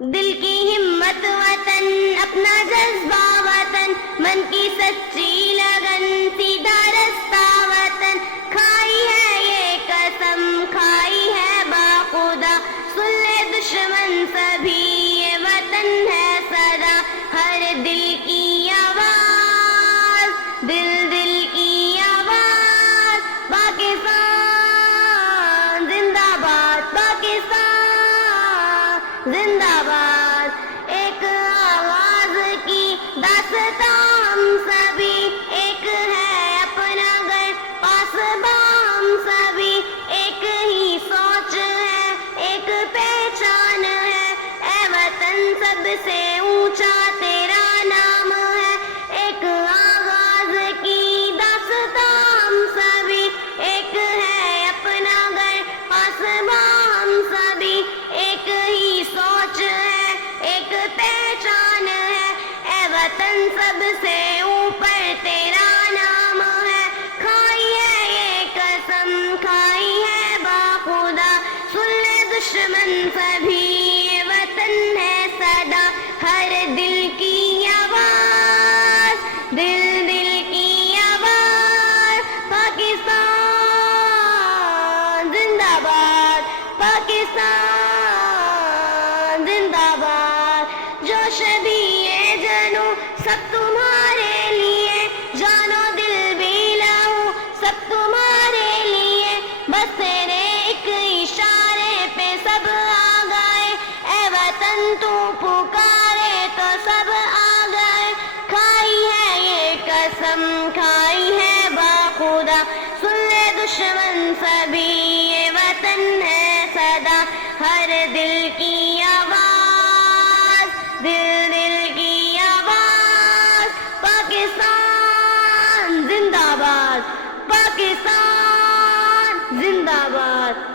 دل کی ہمت وطن، اپنا جذبہ وطن، من کی سچی لگن، سیدھا رستہ وطن، کھائی ہے یہ قسم، کھائی ہے باخدا، سن لے دشمن سبھی یہ وطن ہے صدا، ہر دل کی آواز، دل دل کی آواز، پاکستان زندہ باد، پاکستان زندہ باد، ایک آواز کی داستان ہم سبھی، ایک ہے اپنا گھر پاس ہم سبھی، ایک ہی سوچ ہے، ایک پہچان ہے، اے وطن سب سے اونچا تیرا نام ہے، ایک آغاز کی داستان ہم سبھی، ایک ہے اپنا گھر پاس ہم سبھی، ایک ہی سوچ ہے، ایک پہچان ہے، اے وطن سب سے اوپر تیرا نام ہے، کھائی ہے یہ قسم، کھائی ہے باخدا، سن لے دشمن سبھی یہ وطن ہے صدا، ہر دل کی آواز، دل دل کی آواز، پاکستان زندہ باد، پاکستان زندہ باد، جوش بھی یہ جنو سب تمہارے لیے، جان و دل بھی لہو سب تمہارے لیے، بس تیرے ایک اشارے پہ سب آ گئے، اے وطن تو پکارے تو سب آ گئے، کھائی ہے یہ قسم، کھائی ہے باخدا، سن لے دشمن سبھی یہ وطن ہے صدا، ہر دل کی آواز، دل دل کی آواز، پاکستان زندہ باد، پاکستان زندہ باد۔